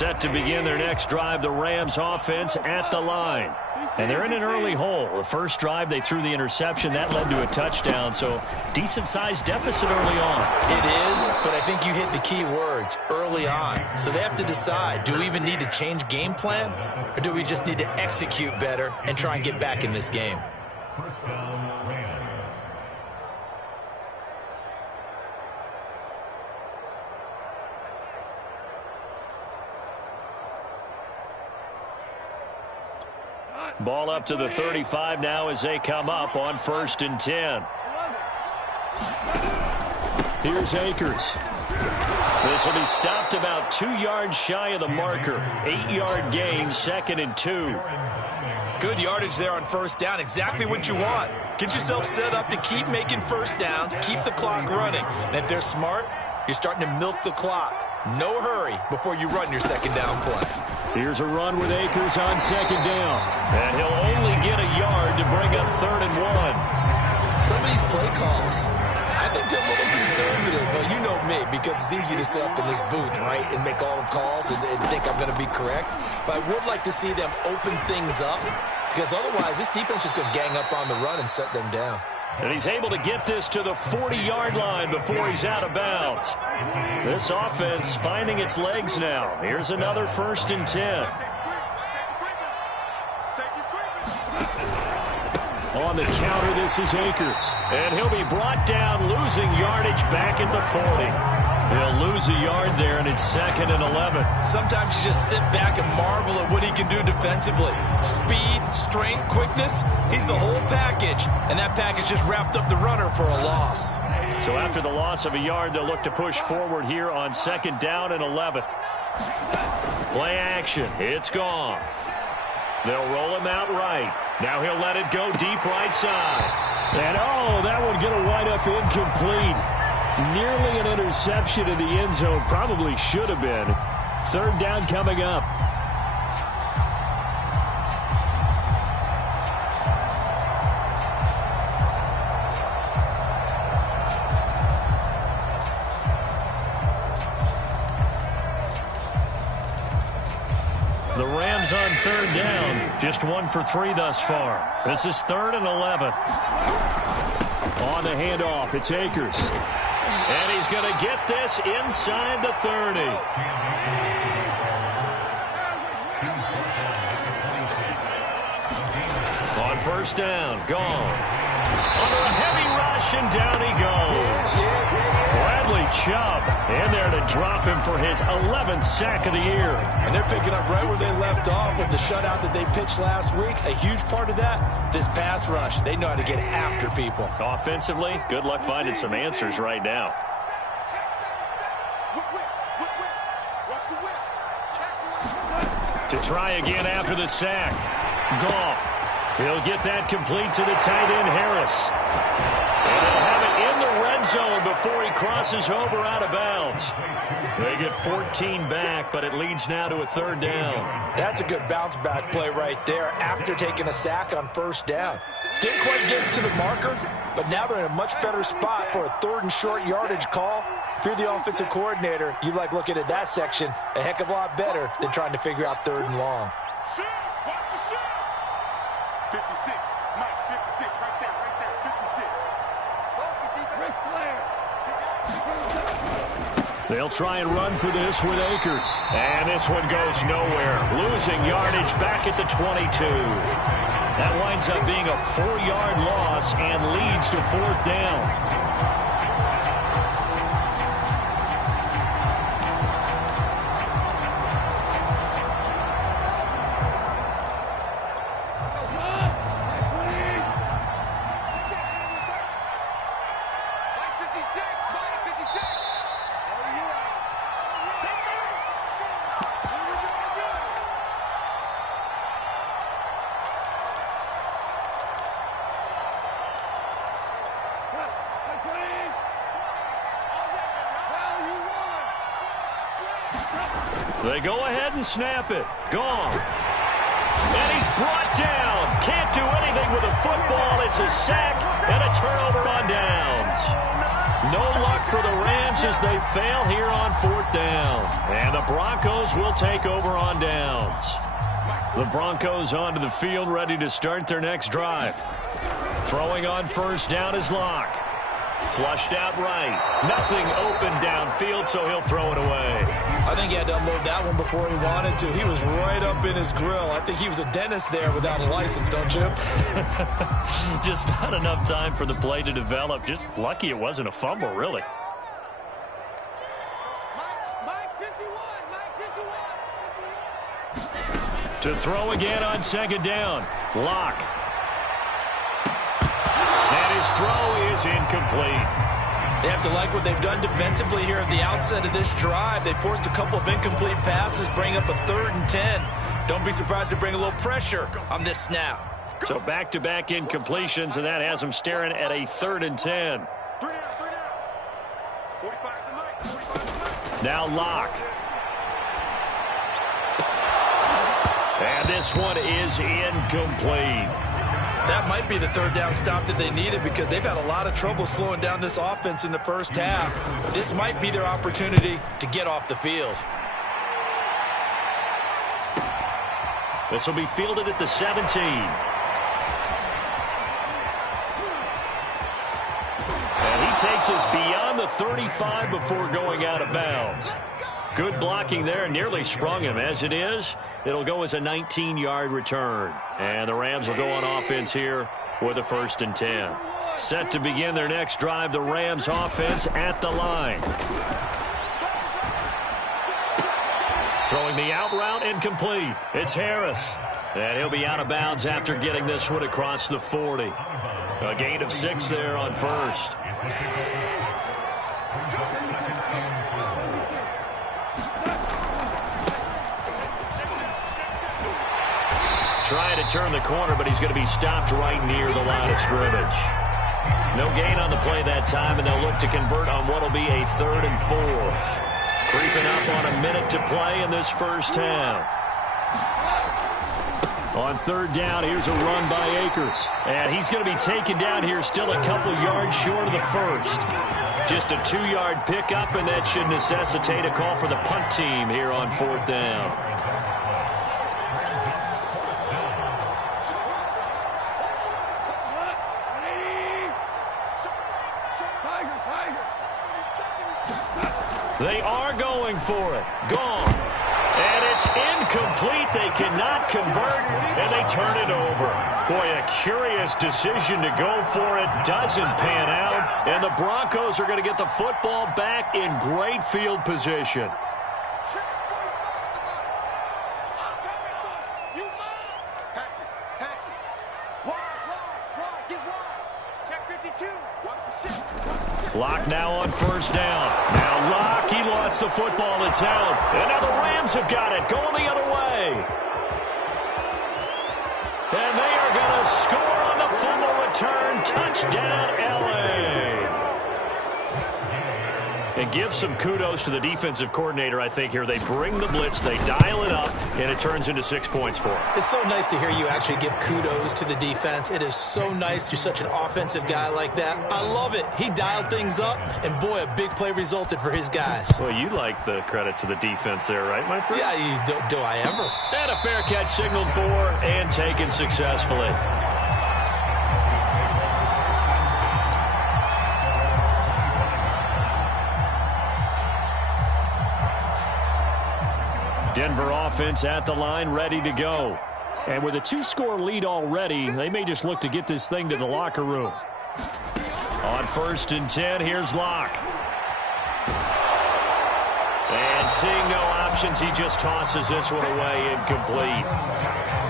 Set to begin their next drive, the Rams offense at the line. And they're in an early hole. The first drive, they threw the interception. That led to a touchdown, so decent-sized deficit early on. It is, but I think you hit the key words, early on. So they have to decide, do we even need to change game plan, or do we just need to execute better and try and get back in this game? Ball up to the 35 now as they come up on 1st and 10. Here's Akers. This will be stopped about 2 yards shy of the marker. 8-yard gain, 2nd and 2. Good yardage there on 1st down. Exactly what you want. Get yourself set up to keep making 1st downs, keep the clock running. And if they're smart, you're starting to milk the clock. No hurry before you run your 2nd down play. Here's a run with Akers on 2nd down. And he'll only get a yard to bring up 3rd and 1. Some of these play calls, I think they're a little conservative, but you know me, because it's easy to sit up in this booth, right, and make all the calls and think I'm going to be correct. But I would like to see them open things up, because otherwise this defense is going to gang up on the run and shut them down. And he's able to get this to the 40-yard line before he's out of bounds. This offense finding its legs now. Here's another 1st and 10. On the counter, this is Akers. And he'll be brought down, losing yardage back at the 40. He'll lose a yard there, and it's 2nd and 11. Sometimes you just sit back and marvel at what he can do defensively. Speed, strength, quickness, he's the whole package. And that package just wrapped up the runner for a loss. So after the loss of a yard, they'll look to push forward here on 2nd down and 11. Play action. It's gone. They'll roll him out right. Now he'll let it go deep right side. And, oh, that would get a wind-up incomplete. Nearly an interception in the end zone. Probably should have been. 3rd down coming up. The Rams on 3rd down. Just 1 for 3 thus far. This is 3rd and 11. On the handoff, it's Akers. And he's going to get this inside the 30. On 1st down, gone. Under a heavy rush, and down he goes. Bradley Chubb in there to drop him for his 11th sack of the year. And they're picking up right where they left off with the shutout that they pitched last week. A huge part of that, this pass rush. They know how to get after people. Offensively, good luck finding some answers right now. To try again after the sack. Goff. He'll get that complete to the tight end, Harris. And they'll have it in the red zone before he crosses over out of bounds. They get 14 back, but it leads now to a 3rd down. That's a good bounce-back play right there after taking a sack on 1st down. Didn't quite get it to the marker, but now they're in a much better spot for a 3rd and short yardage call. If you're the offensive coordinator, you like looking at that section a heck of a lot better than trying to figure out 3rd and long. 56, Mike, 56, right there, 56. They'll try and run for this with Akers. And this one goes nowhere. Losing yardage back at the 22. That winds up being a 4-yard loss and leads to 4th down. They go ahead and snap it. Gone. And he's brought down. Can't do anything with a football. It's a sack and a turnover on downs. No luck for the Rams as they fail here on 4th down. And the Broncos will take over on downs. The Broncos onto the field, ready to start their next drive. Throwing on 1st down is Locke. Flushed out right. Nothing open downfield, so he'll throw it away. I think he had to unload that one before he wanted to. He was right up in his grill. I think he was a dentist there without a license, don't you? Just not enough time for the play to develop. Just lucky it wasn't a fumble, really. Mike 51. To throw again on 2nd down. Locke. And his throw is incomplete. They have to like what they've done defensively here at the outset of this drive. They forced a couple of incomplete passes, bring up a 3rd and 10. Don't be surprised to bring a little pressure on this snap. So back-to-back incompletions, and that has them staring at a 3rd and 10. 3 down. 45 to Mike. 45 to Mike. Now Locke. And this one is incomplete. That might be the 3rd down stop that they needed because they've had a lot of trouble slowing down this offense in the first half. This might be their opportunity to get off the field. This will be fielded at the 17. And he takes us beyond the 35 before going out of bounds. Good blocking there, nearly sprung him. As it is, it'll go as a 19-yard return. And the Rams will go on offense here with a 1st and 10. Set to begin their next drive, the Rams offense at the line. Throwing the out route, incomplete. It's Harris. And he'll be out of bounds after getting this one across the 40. A gain of 6 there on 1st. Trying to turn the corner, but he's going to be stopped right near the line of scrimmage. No gain on the play that time, and they'll look to convert on what will be a 3rd and 4. Creeping up on a minute to play in this first half. On 3rd down, here's a run by Akers. And he's going to be taken down here still a couple yards short of the 1st. Just a 2-yard pickup, and that should necessitate a call for the punt team here on 4th down. They are going for it. Gone. And it's incomplete. They cannot convert, and they turn it over. Boy, a curious decision to go for it. Doesn't pan out, and the Broncos are going to get the football back in great field position. Locke now on 1st down. Now Locke, he lost the football in town. And now the Rams have got it, going the other way. And they are going to score on the fumble return. Touchdown, L.A. And give some kudos to the defensive coordinator, I think, here. They bring the blitz, they dial it up, and it turns into 6 points for them. It's so nice to hear you actually give kudos to the defense. It is so nice. You're such an offensive guy like that. I love it. He dialed things up, and boy, a big play resulted for his guys. Well, you like the credit to the defense there, right, my friend? Yeah, do I ever? And a fair catch signaled for and taken successfully. Denver offense at the line, ready to go. And with a 2-score lead already, they may just look to get this thing to the locker room. On 1st and 10, here's Locke. And seeing no options, he just tosses this one away, incomplete.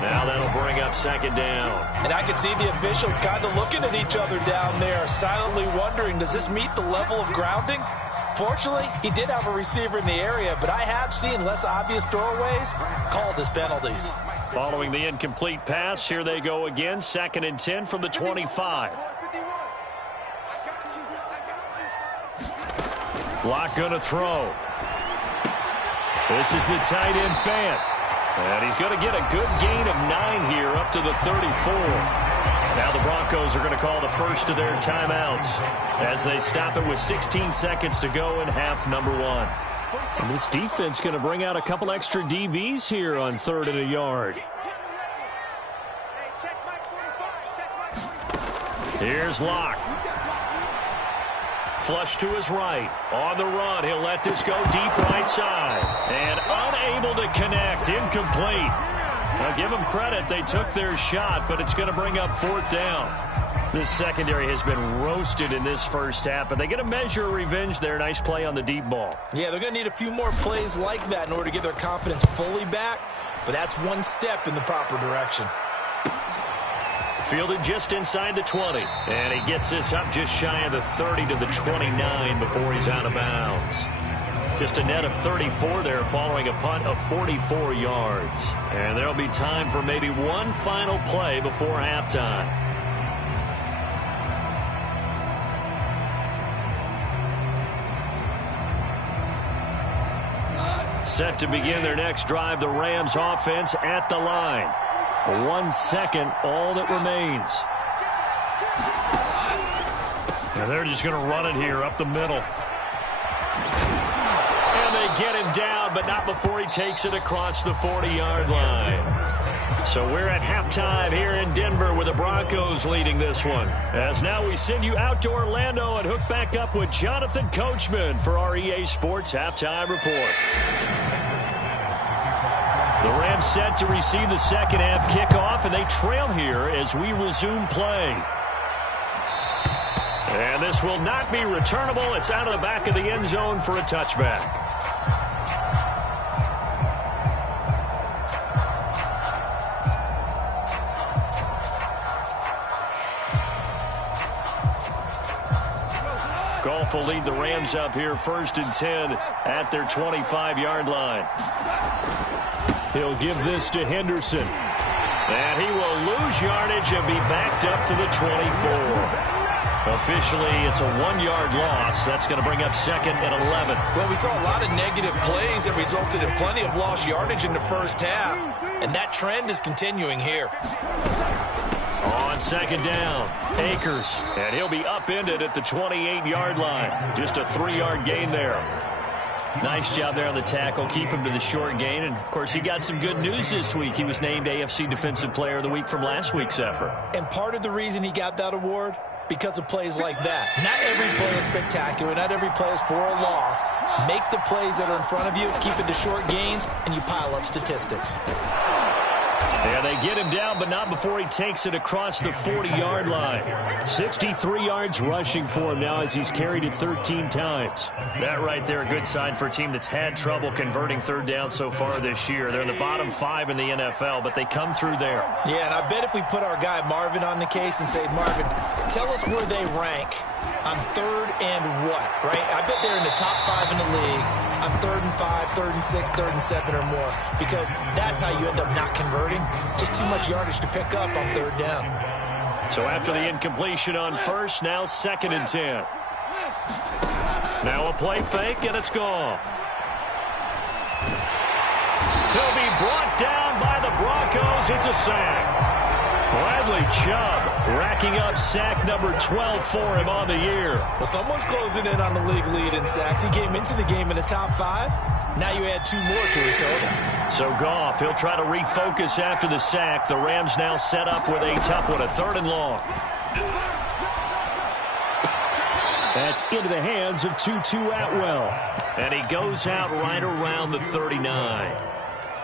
Now that'll bring up 2nd down. And I can see the officials kind of looking at each other down there, silently wondering, does this meet the level of grounding? Fortunately, he did have a receiver in the area, but I have seen less obvious throwaways called as penalties. Following the incomplete pass, here they go again. 2nd and 10 from the 25. Locke gonna throw. This is the tight end Fant. And he's going to get a good gain of 9 here up to the 34. Now the Broncos are going to call the first of their timeouts as they stop it with 16 seconds to go in half number one. And this defense going to bring out a couple extra DBs here on 3rd and a yard. Here's Locke. Flush to his right. On the run, he'll let this go deep right side. And unable to connect. Incomplete. Now give them credit. They took their shot, but it's going to bring up 4th down. This secondary has been roasted in this first half, but they get a measure of revenge there. Nice play on the deep ball. Yeah, they're going to need a few more plays like that in order to get their confidence fully back, but that's one step in the proper direction. Fielded just inside the 20, and he gets this up just shy of the 30 to the 29 before he's out of bounds. Just a net of 34 there following a punt of 44 yards. And there'll be time for maybe one final play before halftime. Set to begin their next drive, the Rams offense at the line. 1 second, all that remains. And they're just going to run it here up the middle. And they get him down, but not before he takes it across the 40-yard line. So we're at halftime here in Denver with the Broncos leading this one. As now we send you out to Orlando and hook back up with Jonathan Coachman for our EA Sports Halftime Report. The Rams set to receive the second half kickoff, and they trail here as we resume play. And this will not be returnable. It's out of the back of the end zone for a touchback. Goff will lead the Rams up here 1st and 10 at their 25-yard line. He'll give this to Henderson. And he will lose yardage and be backed up to the 24. Officially, it's a 1-yard loss. That's going to bring up 2nd and 11. Well, we saw a lot of negative plays that resulted in plenty of lost yardage in the first half, and that trend is continuing here. On 2nd down, Akers, and he'll be upended at the 28-yard line. Just a 3-yard gain there. Nice job there on the tackle. Keep him to the short gain. And, of course, he got some good news this week. He was named AFC Defensive Player of the Week from last week's effort. And part of the reason he got that award, because of plays like that. Not every play is spectacular. Not every play is for a loss. Make the plays that are in front of you, keep it to short gains, and you pile up statistics. Yeah, they get him down, but not before he takes it across the 40-yard line. 63 yards rushing for him now as he's carried it 13 times. That right there, a good sign for a team that's had trouble converting 3rd down so far this year. They're in the bottom 5 in the NFL, but they come through there. Yeah, and I bet if we put our guy Marvin on the case and say, Marvin, tell us where they rank on 3rd and what, right? I bet they're in the top 5 in the league on 3rd and 5, 3rd and 6, 3rd and 7 or more, because that's how you end up not converting. Just too much yardage to pick up on 3rd down. So after the incompletion on 1st, now 2nd and 10. Now a play fake, and it's Goff. He'll be brought down by the Broncos. It's a sack. Bradley Chubb racking up sack number 12 for him on the year. Well, someone's closing in on the league lead in sacks. He came into the game in the top 5. Now you add 2 more to his total. So Goff, he'll try to refocus after the sack. The Rams now set up with a tough one, a 3rd and long. That's into the hands of Tutu Atwell. And he goes out right around the 39.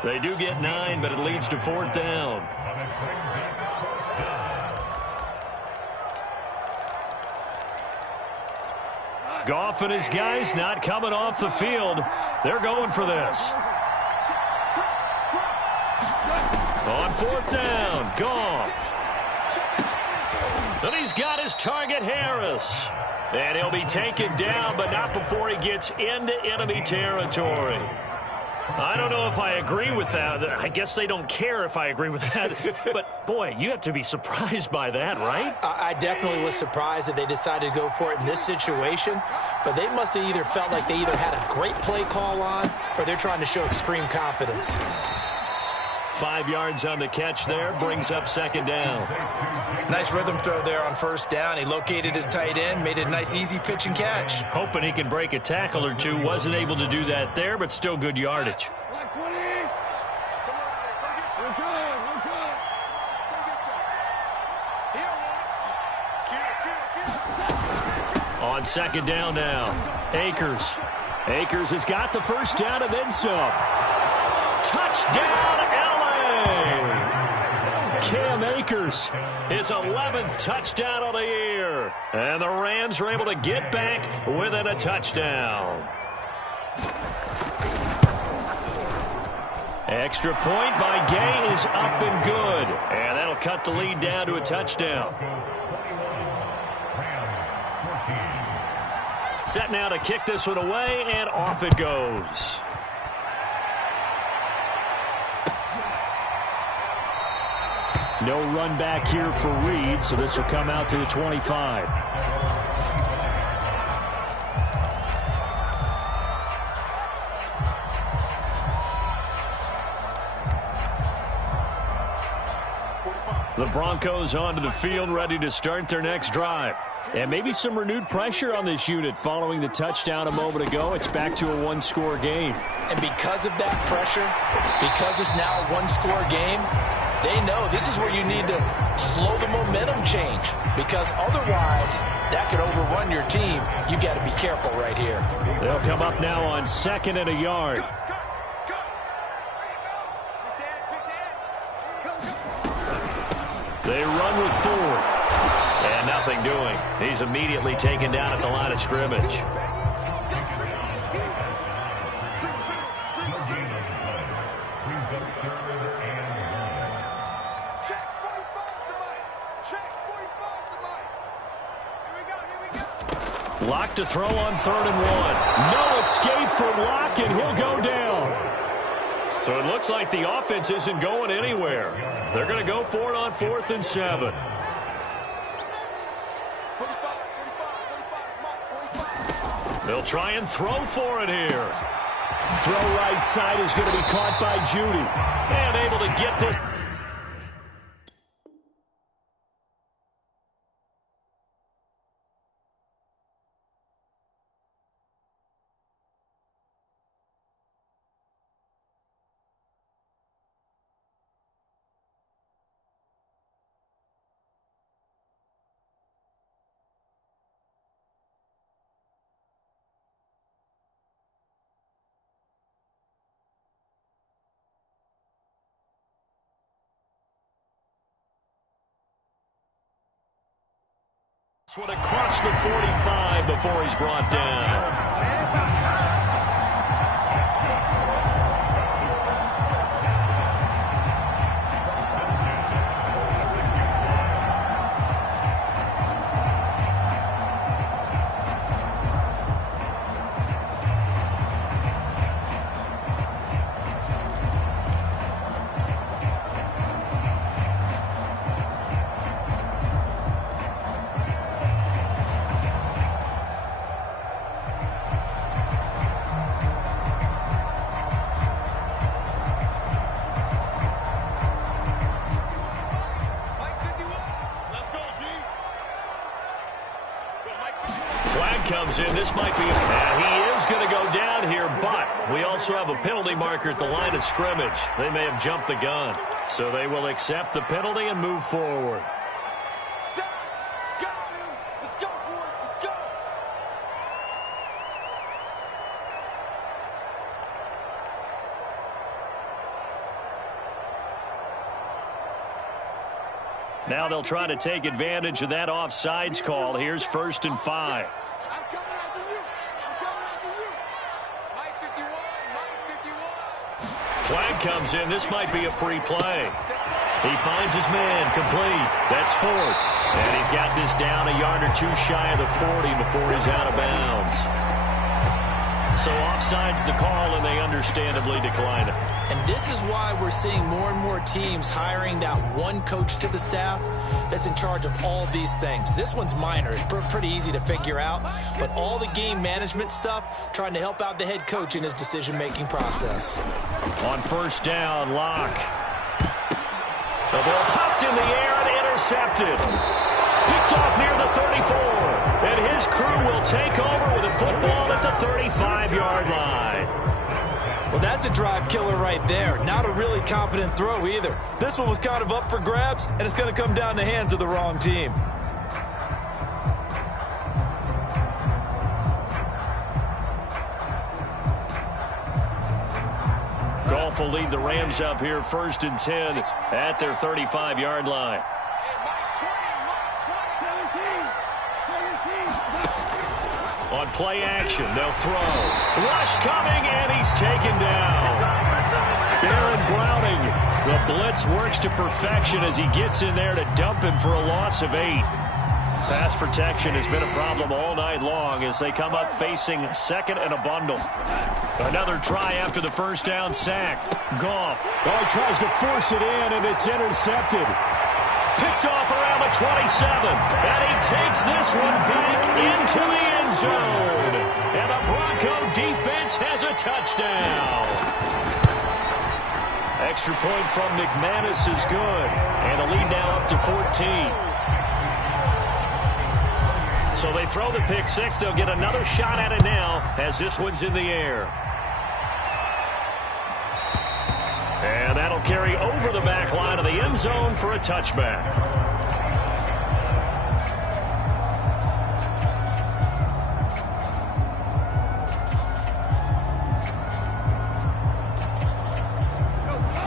They do get 9, but it leads to 4th down. Goff and his guys not coming off the field. They're going for this. On 4th down, Goff. And he's got his target, Harris. And he'll be taken down, but not before he gets into enemy territory. I don't know if I agree with that. I guess they don't care if I agree with that. But, boy, you have to be surprised by that, right? I definitely was surprised that they decided to go for it in this situation. But they must have either felt like they either had a great play call on or they're trying to show extreme confidence. 5 yards on the catch there, brings up second down. Nice rhythm throw there on first down. He located his tight end, made it a nice easy pitch and catch. Hoping he can break a tackle or two. Wasn't able to do that there, but still good yardage. On second down now, Akers. Akers has got the first down and then some. Touchdown, L.A.! Cam Akers, his 11th touchdown of the year. And the Rams are able to get back within a touchdown. Extra point by Gay is up and good. And that'll cut the lead down to a touchdown. Set now to kick this one away, and off it goes. No run back here for Reed, so this will come out to the 25. The Broncos onto the field, ready to start their next drive. And maybe some renewed pressure on this unit following the touchdown a moment ago. It's back to a one-score game. And because of that pressure, because it's now a one-score game, they know this is where you need to slow the momentum change. Because otherwise, that could overrun your team. You got to be careful right here. They'll come up now on second and a yard. They run with Ford. And nothing doing. He's immediately taken down at the line of scrimmage. Lock to throw on 3rd and 1. No escape for Lock, and he'll go down. So it looks like the offense isn't going anywhere. They're going to go for it on 4th and 7. They'll try and throw for it here. Throw right side is going to be caught by Judy. And able to get this. One across the 45 before he's brought down. Comes in. This might be, he is going to go down here, but we also have a penalty marker at the line of scrimmage. They may have jumped the gun, so they will accept the penalty and move forward. Let's go, boys. Let's go. Now they'll try to take advantage of that offsides call. Here's 1st and 5. Flag comes in. This might be a free play. He finds his man complete. That's Ford. And he's got this down a yard or two shy of the 40 before he's out of bounds. So offside's the call, and they understandably decline it. And this is why we're seeing more and more teams hiring that one coach to the staff that's in charge of all these things. This one's minor. It's pretty easy to figure out. But all the game management stuff, trying to help out the head coach in his decision-making process. On 1st down, Locke. intercepted. Picked off near the 34. And his crew will take over with a football at the 35-yard line. Well, that's a drive killer right there. Not a really confident throw either. This one was kind of up for grabs, and it's going to come down the hands of the wrong team. Goff will lead the Rams up here 1st and 10 at their 35-yard line. On play action, they'll throw. Rush coming, and he's taken down. Aaron Browning, the blitz works to perfection as he gets in there to dump him for a loss of 8. Pass protection has been a problem all night long as they come up facing 2nd and a bundle. Another try after the first down sack. Goff. Oh, he tries to force it in, and it's intercepted. Picked off around the 27. And he takes this one back into the end zone. And the Bronco defense has a touchdown. Extra point from McManus is good. And a lead now up to 14. So they throw the pick six. They'll get another shot at it now as this one's in the air. And that'll carry over the back line of the end zone for a touchback.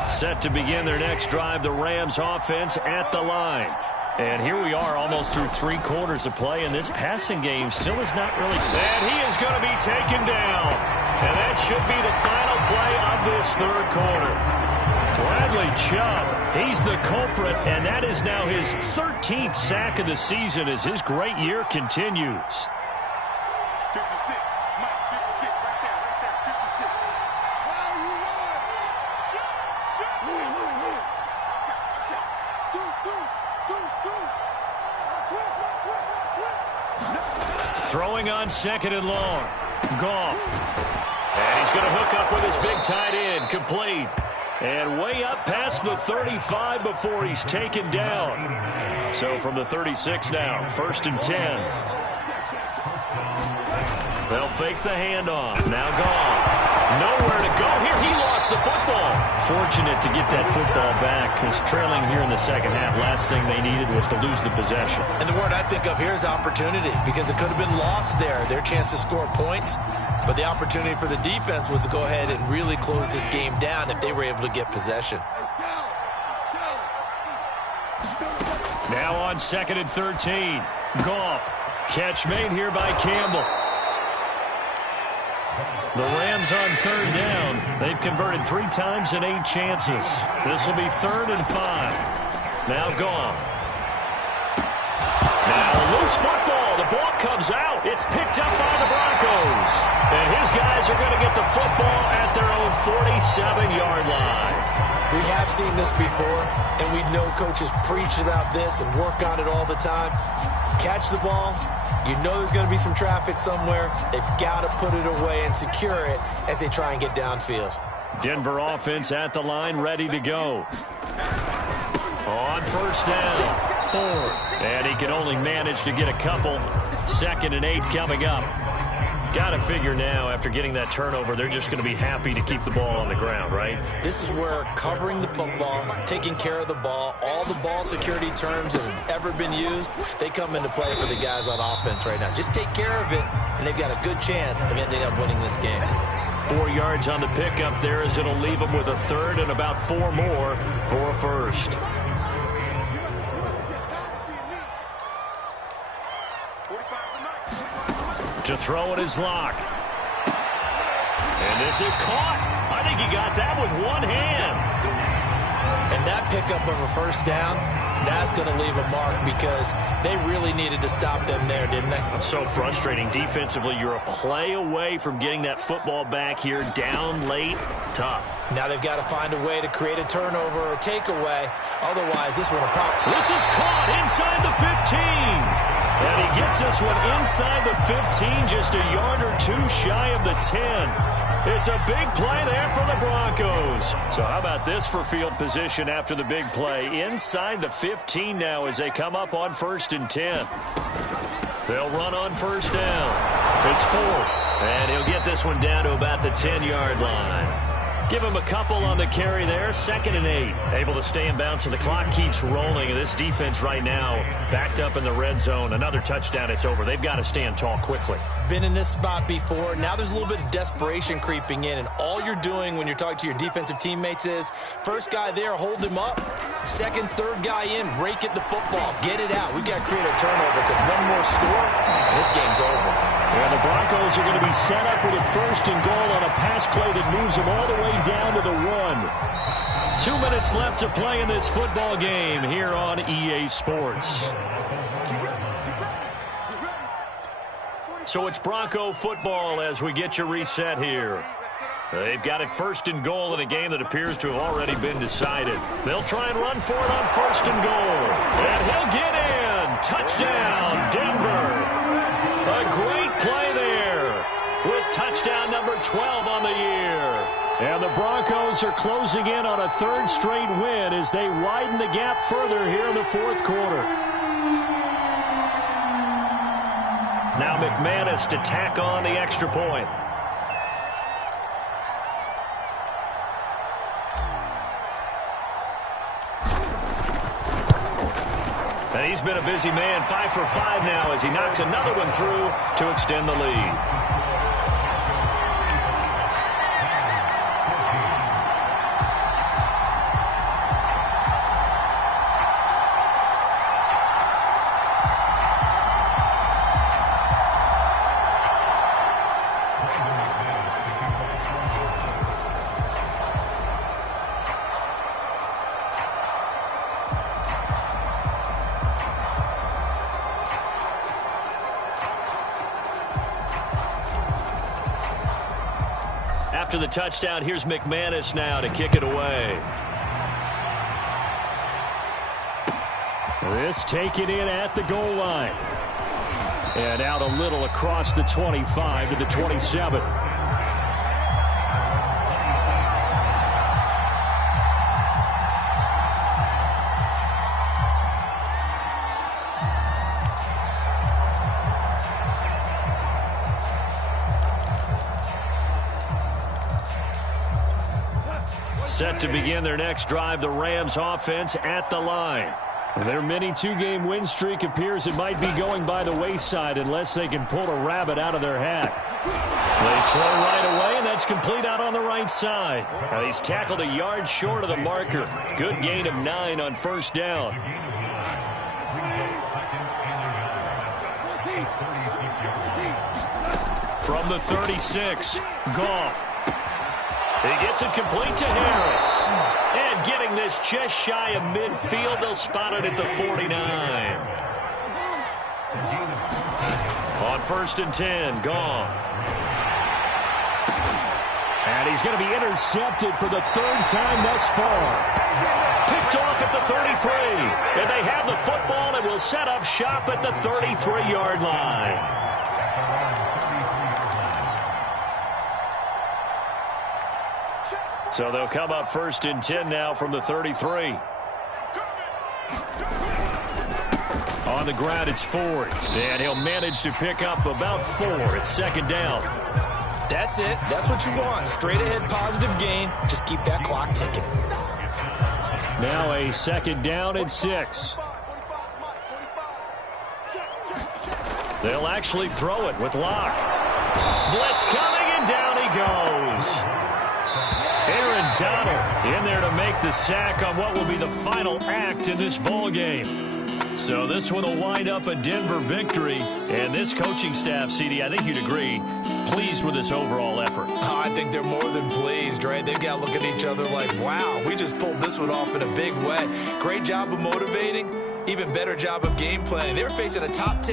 Set to begin their next drive, the Rams offense at the line. And here we are almost through 3 quarters of play, and this passing game still is not really... And he is going to be taken down. And that should be the final play of this 3rd quarter. Bradley Chubb, he's the culprit, and that is now his 13th sack of the season as his great year continues. 56. Mike, 56. Right there. 56. Throwing on 2nd and long. Goff. And he's going to hook up with his big tight end. Complete. And way up past the 35 before he's taken down. So from the 36 now, 1st and 10. They'll fake the handoff. Now Goff. Nowhere to go here. He lost the football. Fortunate to get that football back because trailing here in the second half, last thing they needed was to lose the possession. And the word I think of here is opportunity because it could have been lost there, their chance to score points. But the opportunity for the defense was to go ahead and really close this game down if they were able to get possession. Now on 2nd and 13. Goff. Catch made here by Campbell. The Rams on 3rd down. They've converted 3 times in 8 chances. This will be 3rd and 5. Now Goff. Now a loose football. The ball comes out. It's picked up by the Broncos. And his guys are going to get the football at their own 47-yard line. We have seen this before, and we know coaches preach about this and work on it all the time. Catch the ball. You know there's going to be some traffic somewhere. They've got to put it away and secure it as they try and get downfield. Denver offense at the line, ready to go. On 1st down, 4. And he can only manage to get a couple. 2nd and 8 coming up. Got to figure now, after getting that turnover, they're just going to be happy to keep the ball on the ground, right? This is where covering the football, taking care of the ball, all the ball security terms that have ever been used, they come into play for the guys on offense right now. Just take care of it, and they've got a good chance of ending up winning this game. 4 yards on the pickup there as it'll leave them with a 3rd and about 4 more for a 1st. To throw it is Locke. And this is caught. I think he got that with one hand. And that pickup of a 1st down, that's going to leave a mark because they really needed to stop them there, didn't they? So frustrating. Defensively, you're a play away from getting that football back here down late. Tough. Now they've got to find a way to create a turnover or a takeaway. Otherwise, this one will pop. This is caught inside the 15. And he gets this one inside the 15, just a yard or 2 shy of the 10. It's a big play there for the Broncos. So how about this for field position after the big play? Inside the 15 now as they come up on 1st and 10. They'll run on 1st down. It's 4th, and he'll get this one down to about the 10-yard line. Give him a couple on the carry there. 2nd and 8. Able to stay in bounds, so the clock keeps rolling. This defense right now backed up in the red zone. Another touchdown, it's over. They've got to stand tall quickly. Been in this spot before. Now there's a little bit of desperation creeping in, and all you're doing when you're talking to your defensive teammates is first guy there, hold him up. Second, third guy in, rake at the football. Get it out. We've got to create a turnover because one more score, and this game's over. And the Broncos are going to be set up with a 1st and goal on a pass play that moves them all the way down to the 1. 2 minutes left to play in this football game here on EA Sports. So it's Bronco football as we get you reset here. They've got it 1st and goal in a game that appears to have already been decided. They'll try and run for it on 1st and goal. And he'll get in. Touchdown, Denver. A great play there with touchdown number 12 on the year. And the Broncos are closing in on a 3rd straight win as they widen the gap further here in the 4th quarter. Now McManus to tack on the extra point. And he's been a busy man, 5 for 5 now as he knocks another one through to extend the lead. After the touchdown, here's McManus now to kick it away. This taken in at the goal line. And out a little across the 25 to the 27. Set to begin their next drive, the Rams offense at the line. Their mini 2-game win streak appears it might be going by the wayside unless they can pull a rabbit out of their hat. They throw right away, and that's complete out on the right side. Now he's tackled a yard short of the marker. Good gain of 9 on 1st down. From the 36, Goff. He gets it complete to Harris. And getting this just shy of midfield, they'll spot it at the 49. On 1st and 10, Goff. And he's going to be intercepted for the 3rd time thus far. Picked off at the 33. And they have the football and will set up shop at the 33-yard line. So they'll come up 1st and 10 now from the 33. On the ground, it's Ford. And he'll manage to pick up about 4. It's 2nd down. That's it. That's what you want. Straight ahead positive gain. Just keep that clock ticking. Now a 2nd down and 6. They'll actually throw it with Locke. Blitz coming, and down he goes. Aaron Donald in there to make the sack on what will be the final act in this ball game. So this one will wind up a Denver victory. And this coaching staff, CD, I think you'd agree, pleased with this overall effort. Oh, I think they're more than pleased, right? They've got to look at each other like, wow, we just pulled this one off in a big way. Great job of motivating. Even better job of game planning. They were facing a top 10